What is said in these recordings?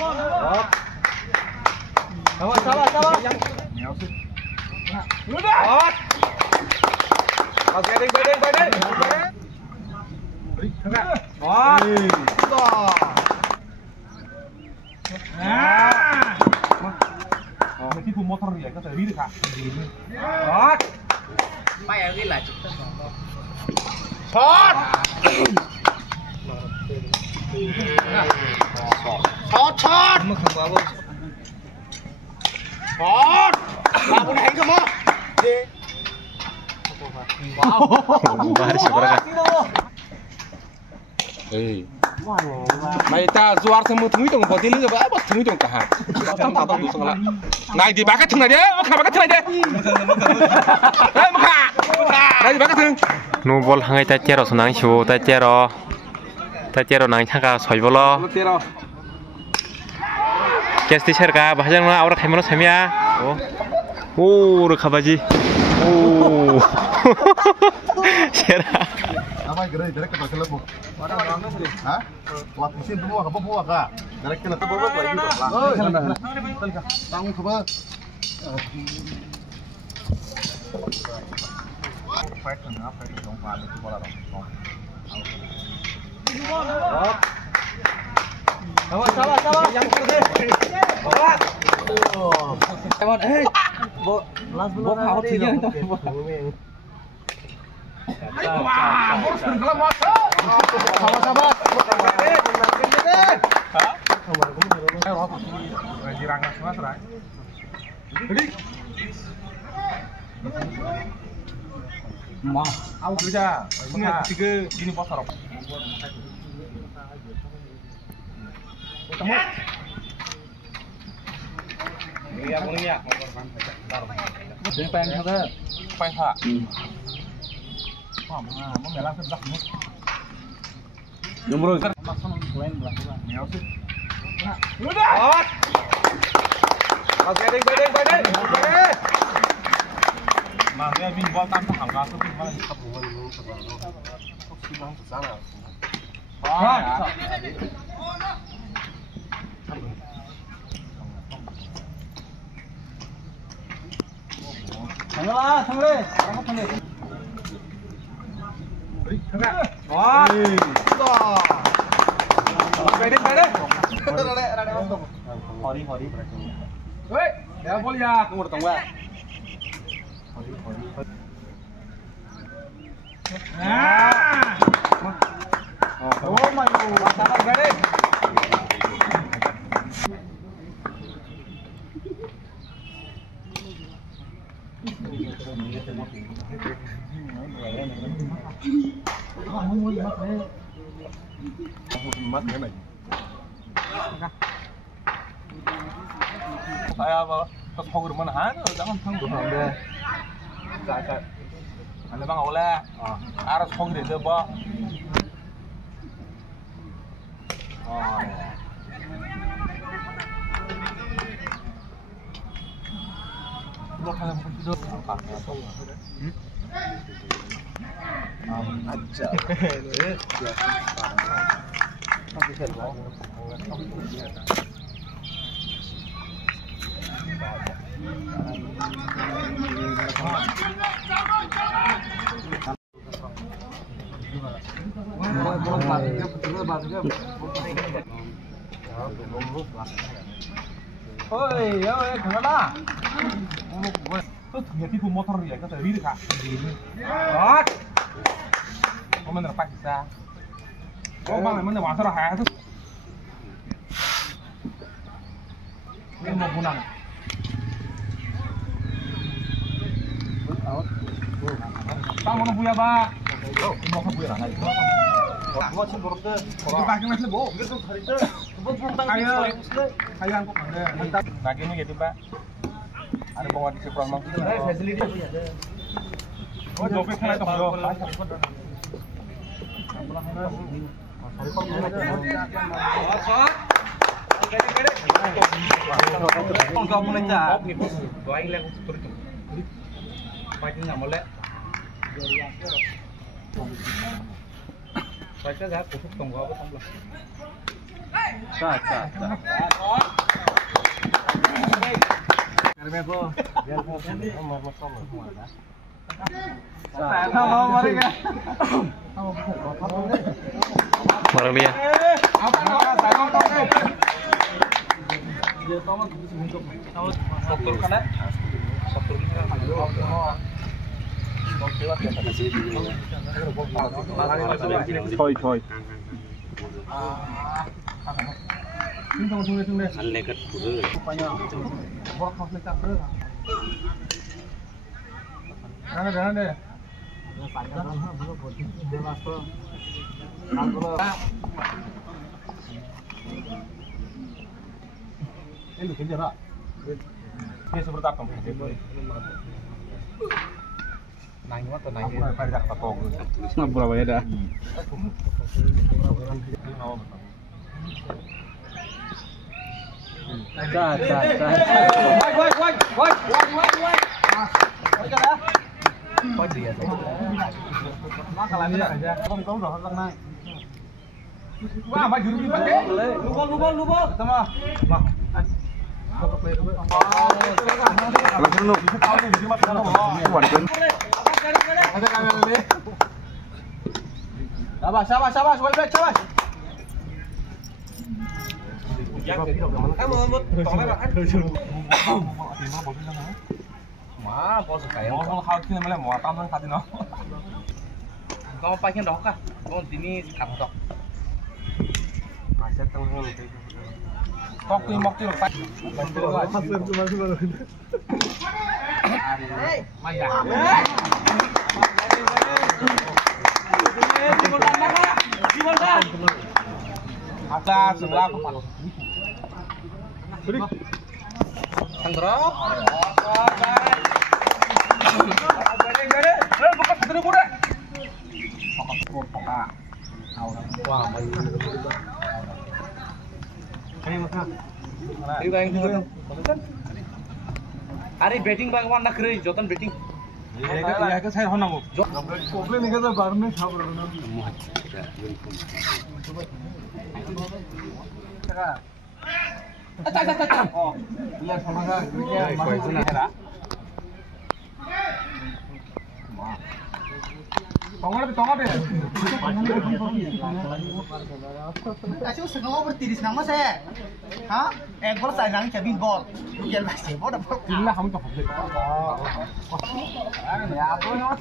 Sabar. Udah. Oke, badan. Enggak. Cái phun motor này có thể biết được hả? Đó. Bay ở cái lại chụp tất cả. Shot. Shot. Mà không vào. Shot. Vào bên này cơ mà. Đi. Wow. Baris berapa? Mày ta juar sama thui tong boti lu ba thui tong kaha. Tam ta tong song la. Nai di bakat thung na de, makha bakat thung na de. Makha. Nai di bakat thung. Nu bol hangai ta chero sonang shu ta chero nang chaka soi bolo. Kesti serka bahajang na awrak khaimano samia. Oh, rekhabaji. Oh. Sera. Apa gerai direct ke lebu. Hah? Buat mesin semua ke bawah ka. Direct ke bawah lagi lah. Tanggung coba. Fight kan fight dong pan itu bola dong. Sabar. Yang deh. Sabar. Last belum out dia itu. Wah, harus tenggelam masuk. Sabar. Jirangas mas rai. Jadi. Mah, aku kerja. Enggak, 3 gini pasar. Iya, boleh. Jadi pengen kata, pengen hak. Wah, mau melang sebelah nih. Nomor. Pasang poin belakang. Ya sih. Nah, udah. Oke, badan. Makanya bin bol tanpa hangga tuh malah dikabul sebenarnya. Kok sih bang sana. Tanggal. Enggak. Wah. Badan. Rada untung. Hori. Woi, ya boleh ya, aku mau datang, Mbak. Hori. Oh my God. Sabar, badan. Mas cái này. Saya pas hogur mana hana jangan tanggung deh. Saya anda bang oleh. Harus hogur itu bah. Lo kalau mau tidur aja. Ôi, thằng đó. Tôi thử cái phun motor này có thể biết được hả? Đó. Có mình là phải ra. Có băng này mình là hoàn sao hả? Ini mau punang. Bang mau punya Pak. Mau punya lagi. Mau sih borok deh. Pakai nasi bo. Gitu hari itu. Kayak kok ada. Bagi ini gitu Pak. Ada bawa di seberang mau. Facility ada. Oh, dope kena itu bro. Kau mulai tak? Doain lah untuk itu. Pakai nggak boleh. Pakai dah kusuk tunggu apa tunggu. Barang dia. Thôi. Ini kerja lah. Ini seperti apa? Nanya atau nanya? Pada tak tahu. Berapa ya dah? Wah, baju rugi pakai. Lubang. Sama. Sabar, wait, sabar. Má, có cái nó khao khi mà mua tao nó khao thì nó. Có phải cái đó cả. Có tí ni cảm đó. Mà sẽ tăng hơn một tí. Có cái móc cái phải. Mày à. Ada sebelah kepala. Sandro. Are betting bang one nakri jotan betting. Ya ke saya hona mo. Problem ni kada bar mein khab rona. Acha. Oh. Iya sama ka. Tonga deh. Kasih usaha mau bertiris nama saya. Hah? Gol saya nang cabin gol. Biar masih mau dapat. Inilah kamu tak boleh. Ya apa nih?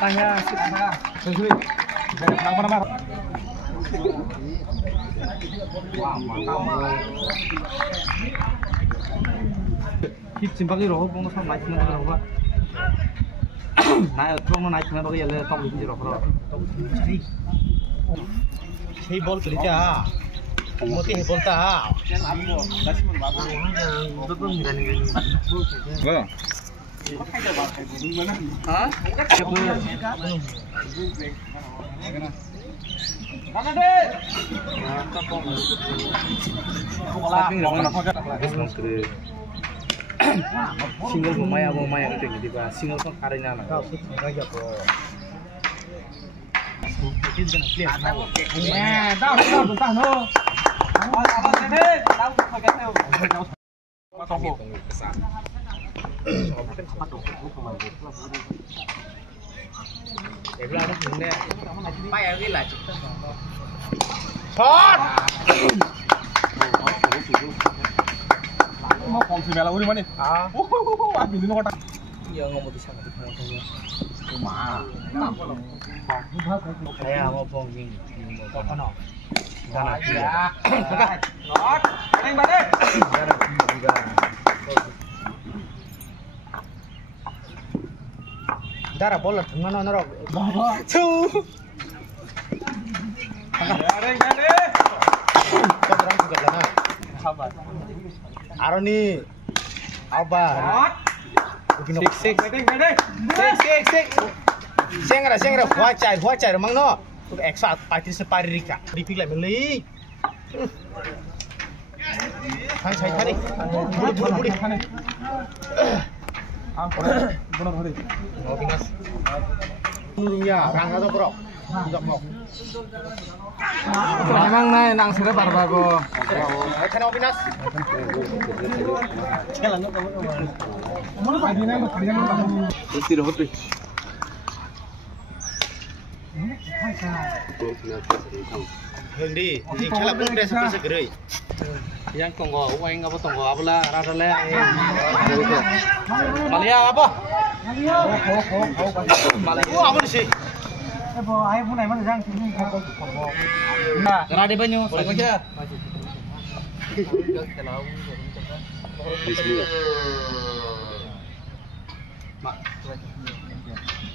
Tanya. Sendiri. Nang mana? Wah, mantap. Hit simpang roh, bung sama naik mana roh? Naik, bung naik mana bagi le top hit roh. Hei bol kerja, moti hei bol ta. Vâng. Hah? Mana deh? Single pemain itu gitu pak. Single kan karena anak. Mau kongsi mela uri mana? Ambil ini kotak. Iya ngomong di sana di mana? Saya mau bonging. Kok no? Sana dia. Not. Neng balik. Sana juga. Dara bola tengah no. Cu. Ada. Terang juga lana. Sabar. Aroni, Alba. Sik. Sengra, huacai, mang no. Tuh ekstra parti separi rika. Dipik lagi beli. Hai kali. Budi. Benar hari. Mau binas. Nurungnya, rangka tuh bro. Tidak mau. Emang naik nang sini barbago. Kan opinas. Tidak hobi. Hindi, ini cakap pun biasa gerai. Yang tunggu, uang apa tunggu apa lah, rada lah. Malia apa? Malia apa sih? Ayo pun mana jang sini. Nah, di banyu, sama aja.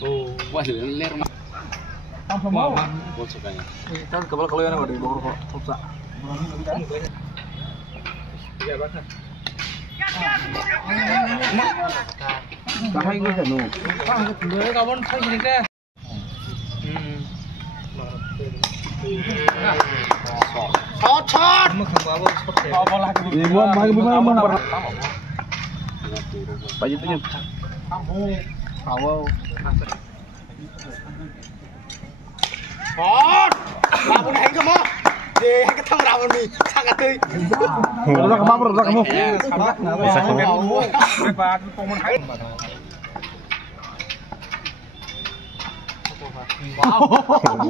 Oh, wah, ler. Apa mau? Kan kalau yang ada di bawah kok, susah. Iya, Pak. Bahaya gue kan lu. Pak, gue kawan saya gini deh. Shot. Apa lagi? Ini gua mau Pagi tuh. Kamu. Hot. Kamu naik ke mana? Ketemu rawon nih, sangat tuh. Udah kemana bro? Udah kamu. Bisa kamu. Bebas pemen hai.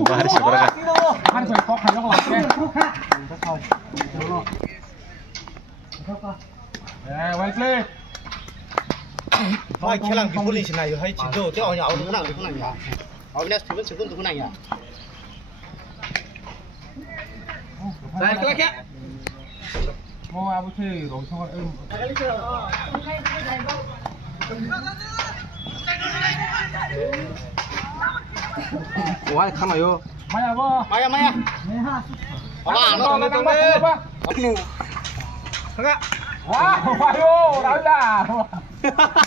Bahar seberapa? Kan saya kok kayak lagi. Well play. Hai, kelang di polisi nih, hai cido, dia orang yang orang itu nanya. Orang ini sebelum itu nanya. Saya kelak ya. Mau apa sih? Rosong. Wah, kan ayo. Maya apa? Maya. Apa? Apa? Enggak. Wah, ayo, rada.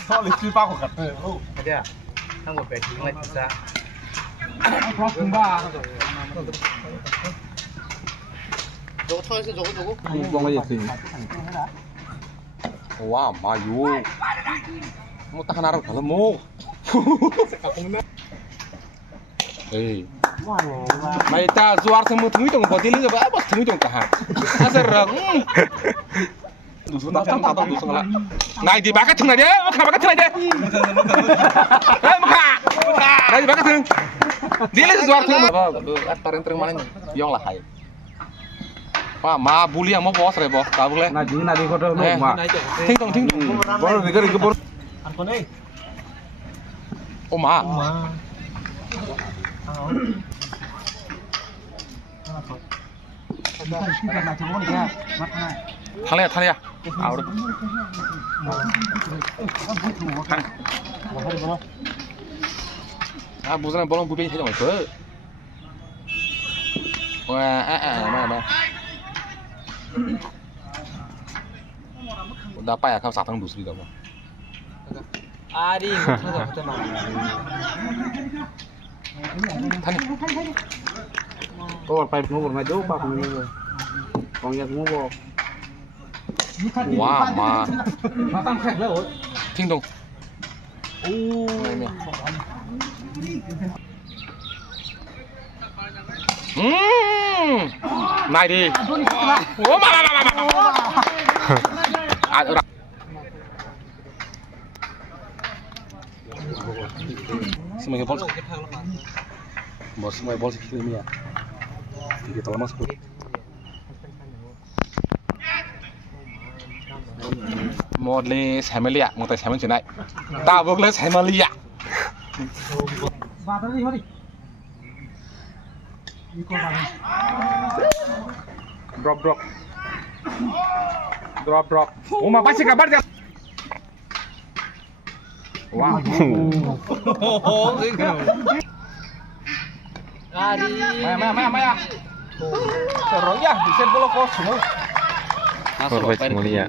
Soalnya siapa kok kata? Ada. Kan mau beti nggak bisa. Problem banget. Jogo. Buang aja sih. Wah, mayu. Mau tahan arah kalau mau. Eh. Mày ta zuar semua thui dong boti lu ba ba thui dong kaha. Asar rang. Dusun tak dusun lah. Nai di bakat thung aja, maka bakat thung aja. Eh maka. Nai di bakat thung. Dia le zuar thung. Ba taring mana yong lah hai. Wah, ma buli yang mau bos re bos. Ta boleh. Nadi kau dah lu ma. Ting dong. Baru dikir bor. Oh ma. Thằng này à? Ảo được. Bố ra bố bên thấy rồi phớ. Mà. Đã bay à, không sạc thằng đủ suy đâu. Đi, Thằng này.ไปนู้นมาดูปากมันเลยกองยางูบ่ Wow, mà. Nó tăng khạch rồi. Thinh đồng. Này nè. Này đi. Ủa mà. À được. Semuanya bol. Bos semua bol sekitar ini ya. Kita lama sepuluh. Một lê xài mê lịa, một tay xài mê chuyện này. Tao bước lên xài mê lịa. Vào tới đi thôi đi. Drop. Ủa mà bắt xe cả bắt ra. Wow. Maya. Seru ya, bisa bola kosong. Perfect mulia.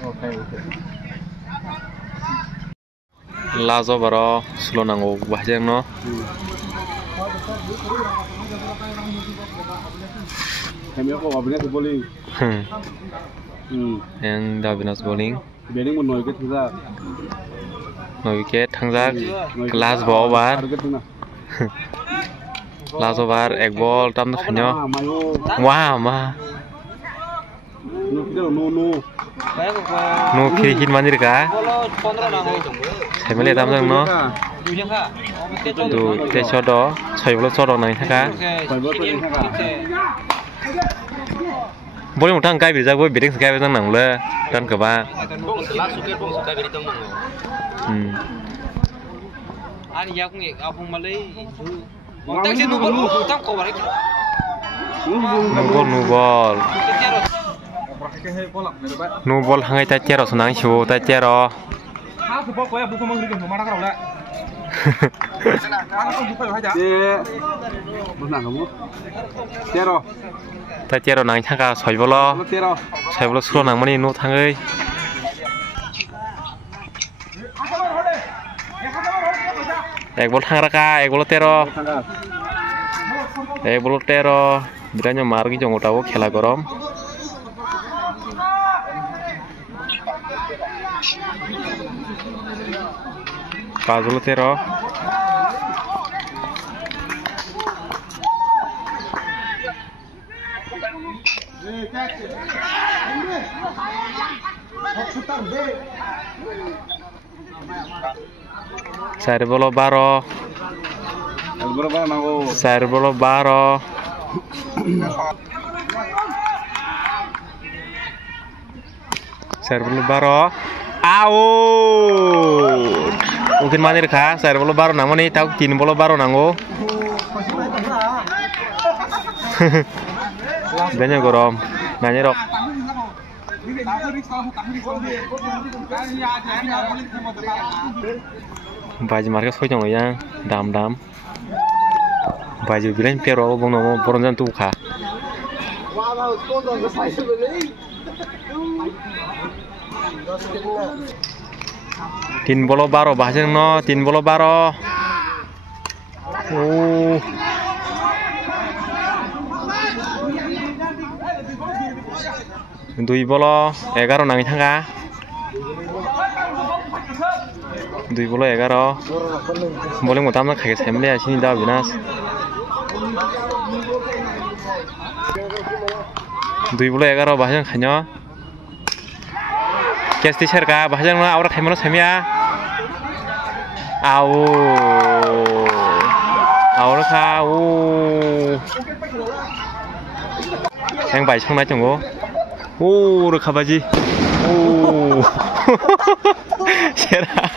Okay. Lazo baro slow nango wahjang no. Kami aku Abinas bowling. Yang Abinas bowling. Bowling mau no wicket tangjak kelas bawa bar. Last over egg ball tam khanyo. Wow ma. No kiri hit mandir ka. Family tam jang no. Du te chodo, choi bolo chodo nang thaka. Boleh mutang kai bijak boy bidding kai bijak nang le dan ke ba. Ani yak ngi apung malai. Tak sih nubol, tak kau balik. Nubol. Nubol hangai ta cero senang show ta cero. Ta cero nang thaka soi bolo suro nang mani nu thangai. Ek bol thang raka, ek bol tero. Ek bol tero. Biranyo margi jong utawo khela gorom. Pazul tero. Sari bolo baro. Sari bolo baro. Sari bolo baro. Out. Mungkin manir ka, sari bolo baro namo ni tahu tin bolo baro nango. Banyak gorom, nanya rok. Baju market soi jong yang dam. Baju bilang pero bong nomo boronjan tu kah. Tin bolo baro bahasa no, tin bolo baro. Dui bolo 11 nang thanga. Dui bolo 11. Boleh mutam na khage semle sini da binas. Dui bolo 11 bahasa khanyo. Kes teacher ka bahasa na aura thaimano semia. Aura ka Yang baik sang na chongo. Rekabaji. Serah.